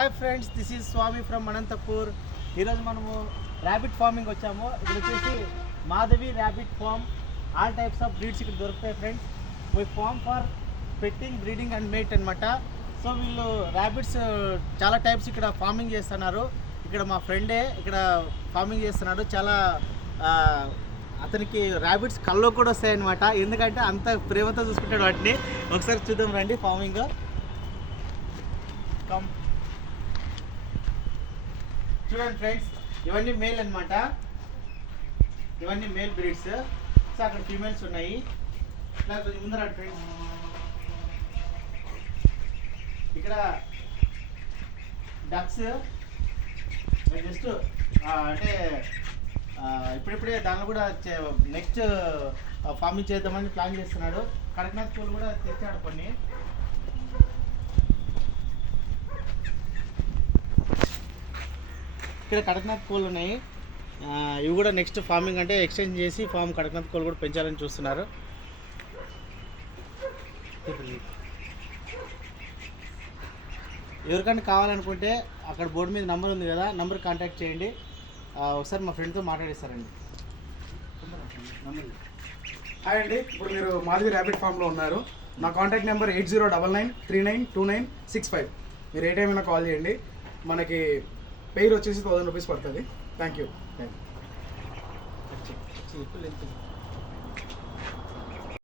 Hi friends, this is Swami from Anantapur. ఈరోజు మనము rabbit farming వచ్చాము. ఇక్కడ వచ్చేసి Madhavi rabbit farm. All types of breeds ఇక్కడ దొరుకుతాయి friends. We farm for petting, breeding and mate అనమాట. సో వీళ్ళు ర్యాబిట్స్ చాలా టైప్స్ ఇక్కడ ఫార్మింగ్ చేస్తున్నారు. ఇక్కడ మా ఫ్రెండే ఇక్కడ ఫార్మింగ్ చేస్తున్నాడు. చాలా అతనికి ర్యాబిట్స్ కల్లో కూడా వస్తాయన్నమాట. ఎందుకంటే అంత ప్రేమతో చూసుకుంటాడు వాటిని. ఒకసారి చూద్దాం రండి ఫార్మింగ్. కమ్ చూడండి ఫ్రెండ్స్, ఇవన్నీ మేల్ అనమాట. ఇవన్నీ మేల్ బ్రీడ్స్. సో అక్కడ ఫీమేల్స్ ఉన్నాయి. ఇట్లా కొంచెం ముందర ఫ్రెండ్స్. ఇక్కడ డక్స్ జస్ట్ అంటే ఇప్పుడిప్పుడే దానిలో కూడా నెక్స్ట్ ఫార్మింగ్ చేద్దామని ప్లాన్ చేస్తున్నాడు. కడక్నాథ్ పూలు కూడా తెచ్చాడు కొన్ని. ఇక్కడ కడక్నాథ్ కోళ్ళు ఉన్నాయి. ఇవి కూడా నెక్స్ట్ ఫార్మింగ్ అంటే ఎక్స్చేంజ్ చేసి కడక్నాథ్ కోళ్ళు కూడా పెంచాలని చూస్తున్నారు. ఎవరికైనా కావాలనుకుంటే అక్కడ బోర్డు మీద నెంబర్ ఉంది కదా, నెంబర్ కాంటాక్ట్ చేయండి. ఒకసారి మా ఫ్రెండ్తో మాట్లాడిస్తారండి. హాయ్ అండి, ఇప్పుడు మీరు మాధవి ర్యాబిట్ ఫామ్లో ఉన్నారు. నా కాంటాక్ట్ నెంబర్ 8099392965. మీరు ఏ టైం అయినా కాల్ చేయండి. మనకి పెయిర్ వచ్చేసి 1000 రూపీస్ పడుతుంది. Thank you.